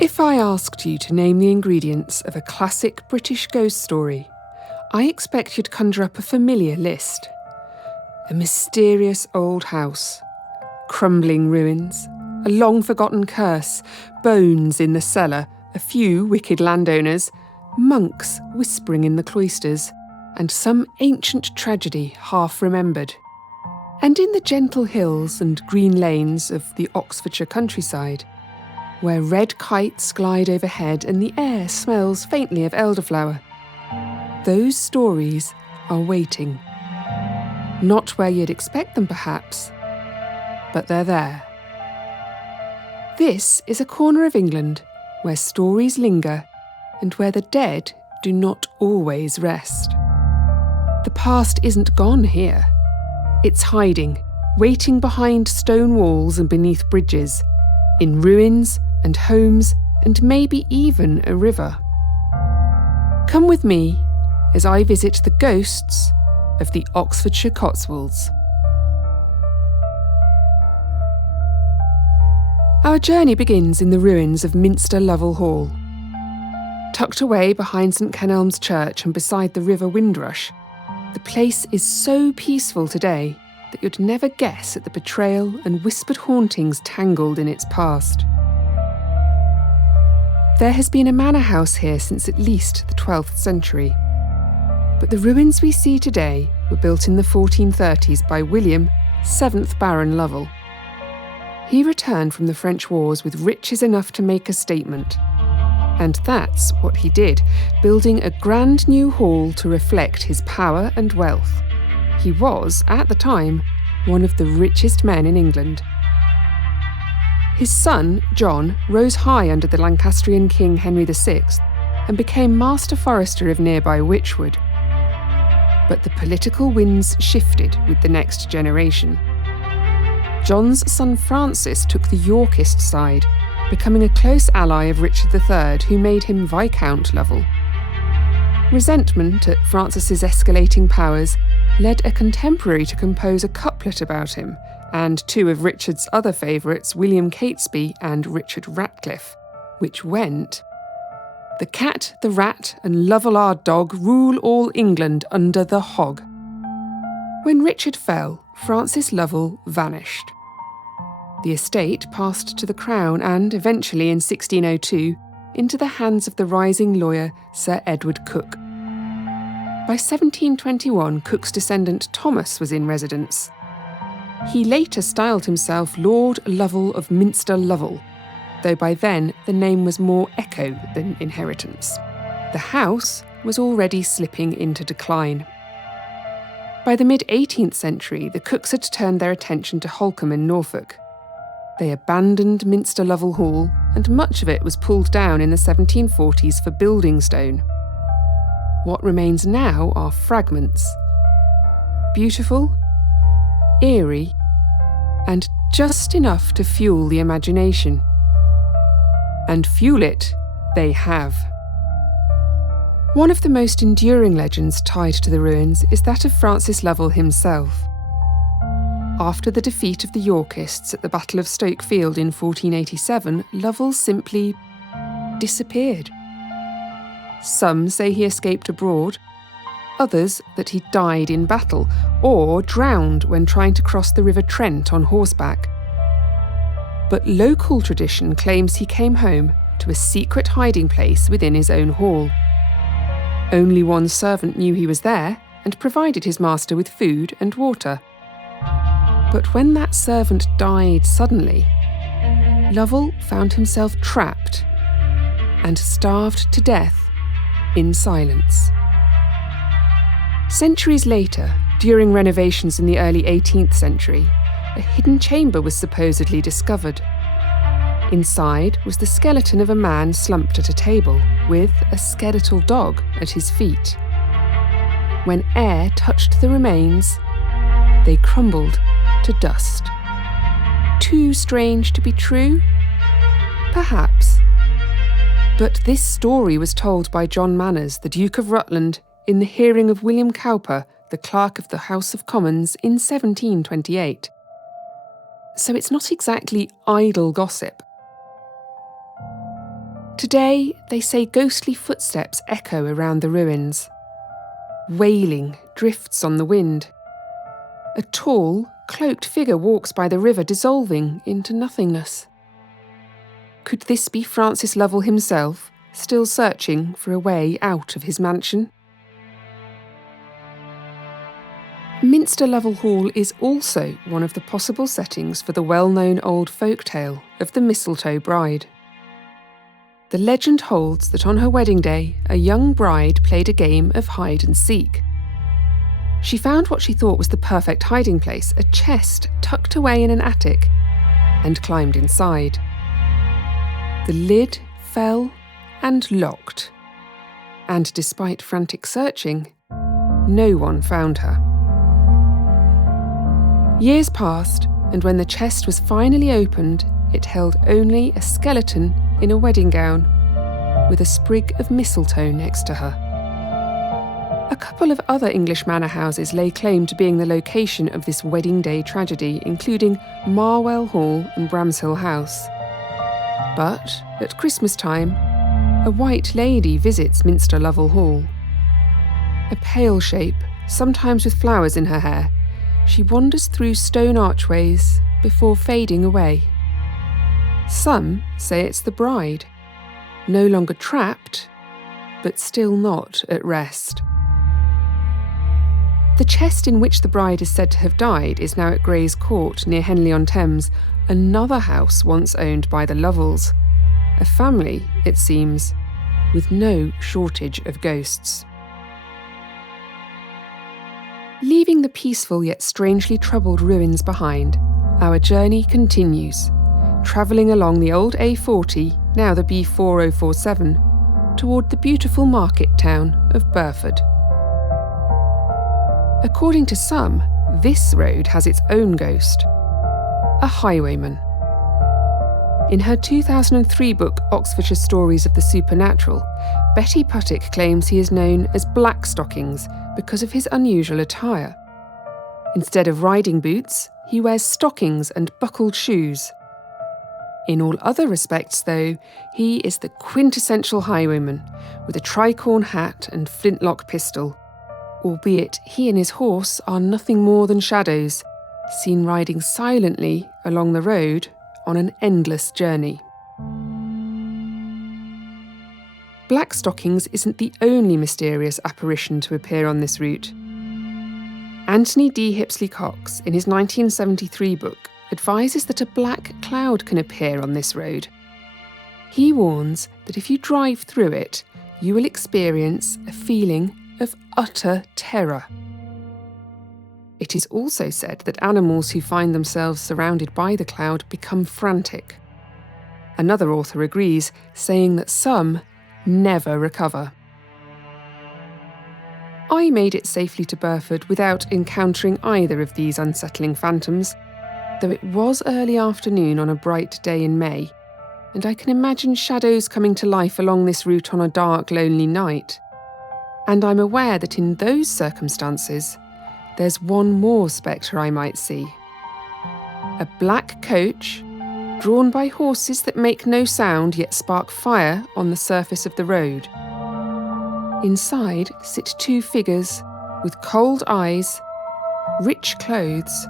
If I asked you to name the ingredients of a classic British ghost story, I expect you'd conjure up a familiar list. A mysterious old house, crumbling ruins, a long-forgotten curse, bones in the cellar, a few wicked landowners, monks whispering in the cloisters, and some ancient tragedy half-remembered. And in the gentle hills and green lanes of the Oxfordshire countryside, where red kites glide overhead and the air smells faintly of elderflower, those stories are waiting. Not where you'd expect them, perhaps, but they're there. This is a corner of England where stories linger and where the dead do not always rest. The past isn't gone here. It's hiding, waiting behind stone walls and beneath bridges, in ruins and homes and maybe even a river. Come with me as I visit the ghosts of the Oxfordshire Cotswolds. Our journey begins in the ruins of Minster Lovell Hall. Tucked away behind St Kenelm's Church and beside the River Windrush, the place is so peaceful today that you'd never guess at the betrayal and whispered hauntings tangled in its past. There has been a manor house here since at least the 12th century. But the ruins we see today were built in the 1430s by William, 7th Baron Lovell. He returned from the French wars with riches enough to make a statement. And that's what he did, building a grand new hall to reflect his power and wealth. He was, at the time, one of the richest men in England. His son, John, rose high under the Lancastrian King Henry VI and became Master Forester of nearby Wychwood. But the political winds shifted with the next generation. John's son Francis took the Yorkist side, becoming a close ally of Richard III, who made him Viscount Lovell. Resentment at Francis's escalating powers led a contemporary to compose a couplet about him, and two of Richard's other favourites, William Catesby and Richard Ratcliffe, which went: "The cat, the rat, and Lovell our dog rule all England under the hog." When Richard fell, Francis Lovell vanished. The estate passed to the Crown and, eventually in 1602, into the hands of the rising lawyer Sir Edward Coke. By 1721, Coke's descendant Thomas was in residence. He later styled himself Lord Lovell of Minster Lovell, though by then the name was more echo than inheritance. The house was already slipping into decline. By the mid-18th century, the Cookes had turned their attention to Holkham in Norfolk. They abandoned Minster Lovell Hall, and much of it was pulled down in the 1740s for building stone. What remains now are fragments. Beautiful, eerie, and just enough to fuel the imagination. And fuel it they have. One of the most enduring legends tied to the ruins is that of Francis Lovell himself. After the defeat of the Yorkists at the Battle of Stoke Field in 1487, Lovell simply disappeared. Some say he escaped abroad, others that he died in battle or drowned when trying to cross the River Trent on horseback. But local tradition claims he came home to a secret hiding place within his own hall. Only one servant knew he was there and provided his master with food and water. But when that servant died suddenly, Lovell found himself trapped and starved to death in silence. Centuries later, during renovations in the early 18th century, a hidden chamber was supposedly discovered. Inside was the skeleton of a man slumped at a table, with a skeletal dog at his feet. When air touched the remains, they crumbled to dust. Too strange to be true? Perhaps. But this story was told by John Manners, the Duke of Rutland, in the hearing of William Cowper, the Clerk of the House of Commons, in 1728. So it's not exactly idle gossip. Today, they say ghostly footsteps echo around the ruins. Wailing drifts on the wind. A tall, cloaked figure walks by the river, dissolving into nothingness. Could this be Francis Lovell himself, still searching for a way out of his mansion? Minster Lovell Hall is also one of the possible settings for the well-known old folk tale of the Mistletoe Bride. The legend holds that on her wedding day, a young bride played a game of hide and seek. She found what she thought was the perfect hiding place, a chest tucked away in an attic, and climbed inside. The lid fell and locked, and despite frantic searching, no one found her. Years passed, and when the chest was finally opened, it held only a skeleton in a wedding gown, with a sprig of mistletoe next to her. A couple of other English manor houses lay claim to being the location of this wedding day tragedy, including Marwell Hall and Bramshill House. But at Christmas time, a white lady visits Minster Lovell Hall. A pale shape, sometimes with flowers in her hair, she wanders through stone archways before fading away. Some say it's the bride, no longer trapped, but still not at rest. The chest in which the bride is said to have died is now at Gray's Court near Henley-on-Thames, another house once owned by the Lovells, a family, it seems, with no shortage of ghosts. Leaving the peaceful yet strangely troubled ruins behind, our journey continues, travelling along the old A40, now the B4047, toward the beautiful market town of Burford. According to some, this road has its own ghost, a highwayman. In her 2003 book Oxfordshire Stories of the Supernatural, Betty Puttick claims he is known as Blackstockings because of his unusual attire. Instead of riding boots, he wears stockings and buckled shoes. In all other respects, though, he is the quintessential highwayman, with a tricorn hat and flintlock pistol, albeit he and his horse are nothing more than shadows, seen riding silently along the road on an endless journey. Blackstockings isn't the only mysterious apparition to appear on this route. Anthony D. Hipsley Cox, in his 1973 book, advises that a black cloud can appear on this road. He warns that if you drive through it, you will experience a feeling of utter terror. It is also said that animals who find themselves surrounded by the cloud become frantic. Another author agrees, saying that some never recover. I made it safely to Burford without encountering either of these unsettling phantoms, though it was early afternoon on a bright day in May, and I can imagine shadows coming to life along this route on a dark, lonely night. And I'm aware that in those circumstances, there's one more spectre I might see. A black coach, drawn by horses that make no sound yet spark fire on the surface of the road. Inside sit two figures with cold eyes, rich clothes,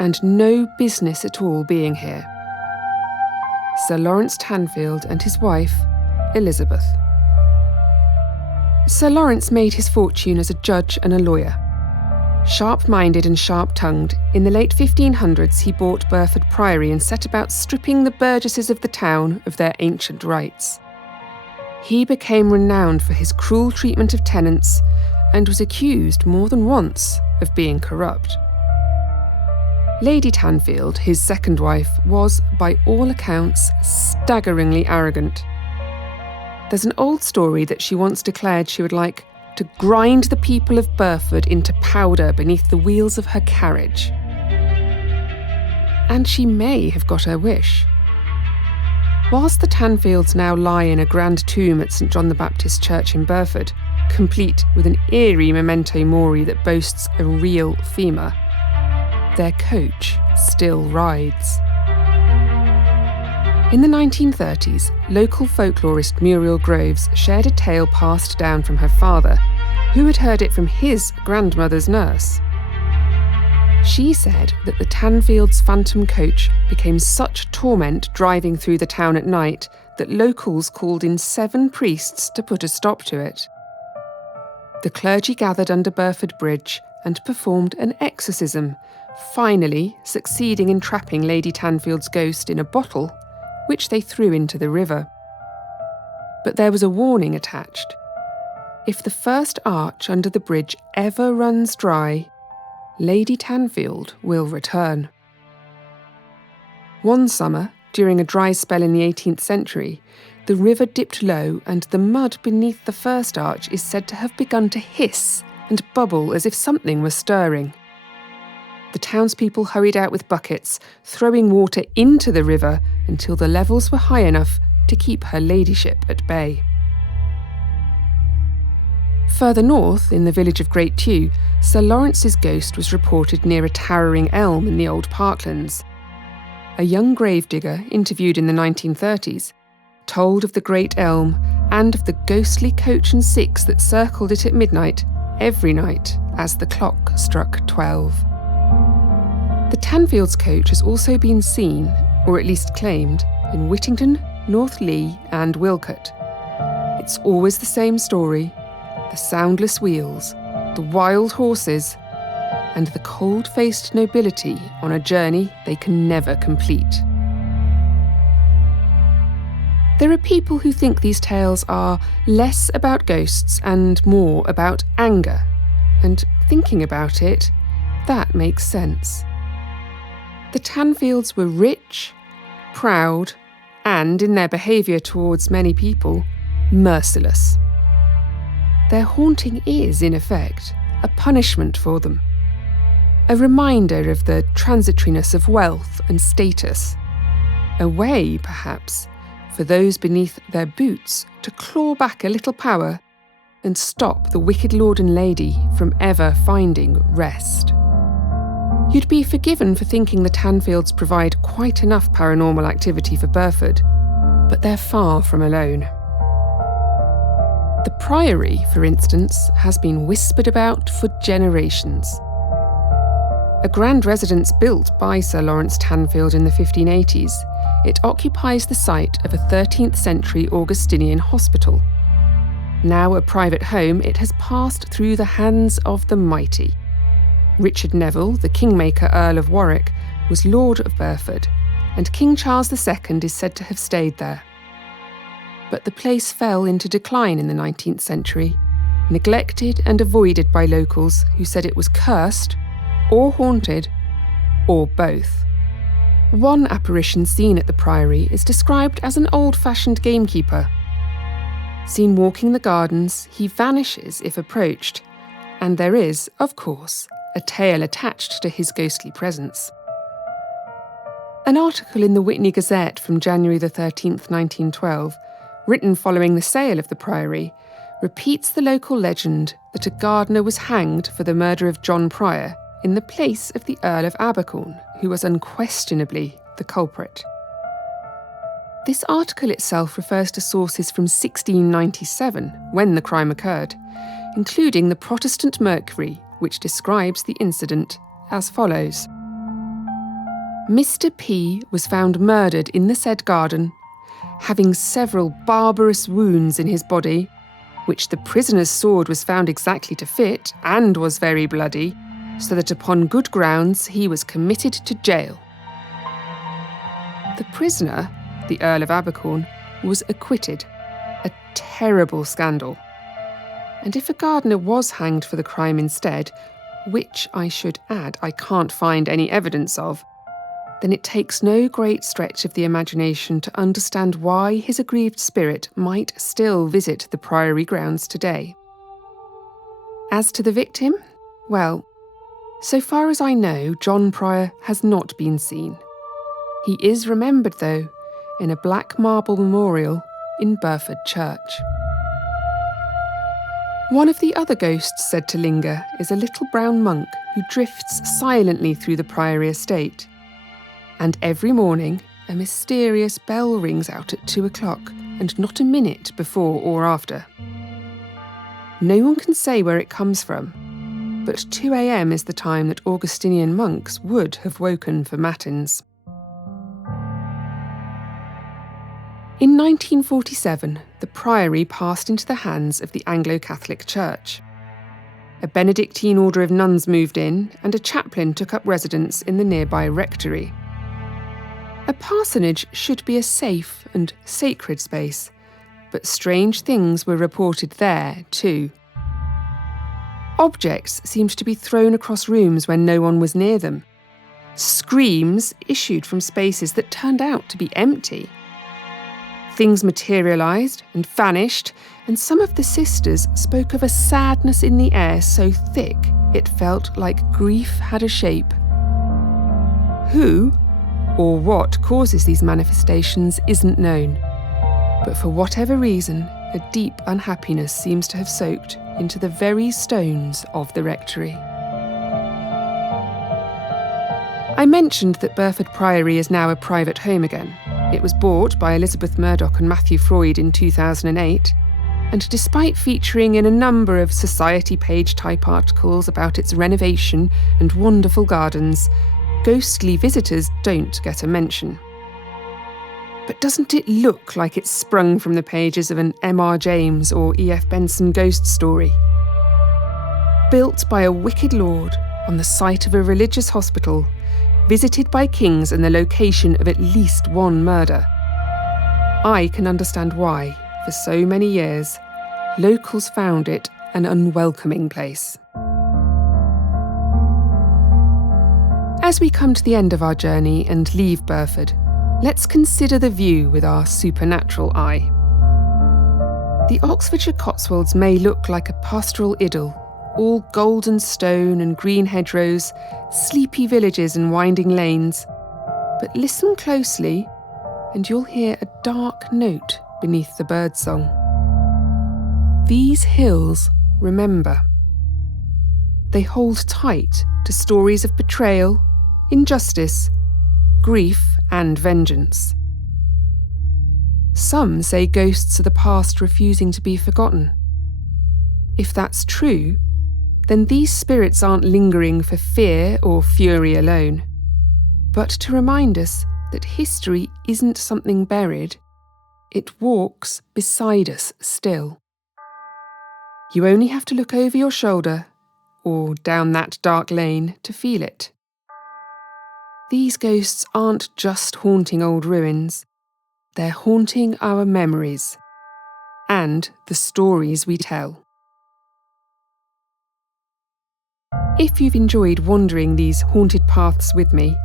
and no business at all being here. Sir Lawrence Tanfield and his wife, Elizabeth. Sir Lawrence made his fortune as a judge and a lawyer. Sharp-minded and sharp-tongued, in the late 1500s he bought Burford Priory and set about stripping the burgesses of the town of their ancient rights. He became renowned for his cruel treatment of tenants and was accused more than once of being corrupt. Lady Tanfield, his second wife, was, by all accounts, staggeringly arrogant. There's an old story that she once declared she would like to grind the people of Burford into powder beneath the wheels of her carriage. And she may have got her wish. Whilst the Tanfields now lie in a grand tomb at St John the Baptist Church in Burford, complete with an eerie memento mori that boasts a real femur, their coach still rides. In the 1930s, local folklorist Muriel Groves shared a tale passed down from her father, who had heard it from his grandmother's nurse. She said that the Tanfields phantom coach became such torment driving through the town at night that locals called in 7 priests to put a stop to it. The clergy gathered under Burford Bridge and performed an exorcism, finally succeeding in trapping Lady Tanfield's ghost in a bottle, which they threw into the river. But there was a warning attached. If the first arch under the bridge ever runs dry, Lady Tanfield will return. One summer, during a dry spell in the 18th century, the river dipped low and the mud beneath the first arch is said to have begun to hiss and bubble as if something was stirring. The townspeople hurried out with buckets, throwing water into the river until the levels were high enough to keep her ladyship at bay. Further north, in the village of Great Tew, Sir Lawrence's ghost was reported near a towering elm in the old parklands. A young gravedigger, interviewed in the 1930s, told of the great elm and of the ghostly coach and 6 that circled it at midnight every night as the clock struck 12. The Tanfields coach has also been seen, or at least claimed, in Whittington, North Lee and Wilcot. It's always the same story: the soundless wheels, the wild horses, and the cold-faced nobility on a journey they can never complete. There are people who think these tales are less about ghosts and more about anger, and thinking about it, that makes sense. The Tanfields were rich, proud, and, in their behaviour towards many people, merciless. Their haunting is, in effect, a punishment for them. A reminder of the transitoriness of wealth and status. A way, perhaps, for those beneath their boots to claw back a little power and stop the wicked lord and lady from ever finding rest. You'd be forgiven for thinking the Tanfields provide quite enough paranormal activity for Burford, but they're far from alone. The Priory, for instance, has been whispered about for generations. A grand residence built by Sir Lawrence Tanfield in the 1580s, it occupies the site of a 13th century Augustinian hospital. Now a private home, it has passed through the hands of the mighty. Richard Neville, the kingmaker Earl of Warwick, was Lord of Burford, and King Charles II is said to have stayed there. But the place fell into decline in the 19th century, neglected and avoided by locals who said it was cursed, or haunted, or both. One apparition seen at the Priory is described as an old-fashioned gamekeeper. Seen walking the gardens, he vanishes if approached, and there is, of course, a tale attached to his ghostly presence. An article in the Witney Gazette from January the 13th, 1912, written following the sale of the Priory, repeats the local legend that a gardener was hanged for the murder of John Prior in the place of the Earl of Abercorn, who was unquestionably the culprit. This article itself refers to sources from 1697, when the crime occurred, including the Protestant Mercury, which describes the incident as follows. Mr. P was found murdered in the said garden, having several barbarous wounds in his body, which the prisoner's sword was found exactly to fit, and was very bloody, so that upon good grounds he was committed to jail. The prisoner, the Earl of Abercorn, was acquitted. A terrible scandal. And if a gardener was hanged for the crime instead, which I should add I can't find any evidence of, then it takes no great stretch of the imagination to understand why his aggrieved spirit might still visit the Priory grounds today. As to the victim, well, so far as I know, John Prior has not been seen. He is remembered, though, in a black marble memorial in Burford Church. One of the other ghosts said to linger is a little brown monk who drifts silently through the Priory estate. And every morning, a mysterious bell rings out at 2 o'clock, and not a minute before or after. No one can say where it comes from, but 2 a.m. is the time that Augustinian monks would have woken for matins. In 1947, the Priory passed into the hands of the Anglo-Catholic Church. A Benedictine order of nuns moved in, and a chaplain took up residence in the nearby rectory. A parsonage should be a safe and sacred space, but strange things were reported there too. Objects seemed to be thrown across rooms when no one was near them. Screams issued from spaces that turned out to be empty. Things materialised and vanished, and some of the sisters spoke of a sadness in the air so thick it felt like grief had a shape. Who or what causes these manifestations isn't known, but for whatever reason, a deep unhappiness seems to have soaked into the very stones of the rectory. I mentioned that Burford Priory is now a private home again. It was bought by Elizabeth Murdoch and Matthew Freud in 2008, and despite featuring in a number of Society page-type articles about its renovation and wonderful gardens, ghostly visitors don't get a mention. But doesn't it look like it's sprung from the pages of an M.R. James or E.F. Benson ghost story? Built by a wicked lord on the site of a religious hospital, visited by kings and the location of at least one murder. I can understand why, for so many years, locals found it an unwelcoming place. As we come to the end of our journey and leave Burford, let's consider the view with our supernatural eye. The Oxfordshire Cotswolds may look like a pastoral idyll, all golden stone and green hedgerows, sleepy villages and winding lanes. But listen closely and you'll hear a dark note beneath the birdsong. These hills remember. They hold tight to stories of betrayal, injustice, grief and vengeance. Some say ghosts are the past refusing to be forgotten. If that's true, then these spirits aren't lingering for fear or fury alone, but to remind us that history isn't something buried, it walks beside us still. You only have to look over your shoulder or down that dark lane to feel it. These ghosts aren't just haunting old ruins, they're haunting our memories and the stories we tell. If you've enjoyed wandering these haunted paths with me,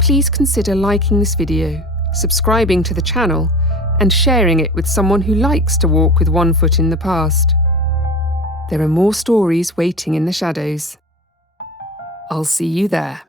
please consider liking this video, subscribing to the channel, and sharing it with someone who likes to walk with one foot in the past. There are more stories waiting in the shadows. I'll see you there.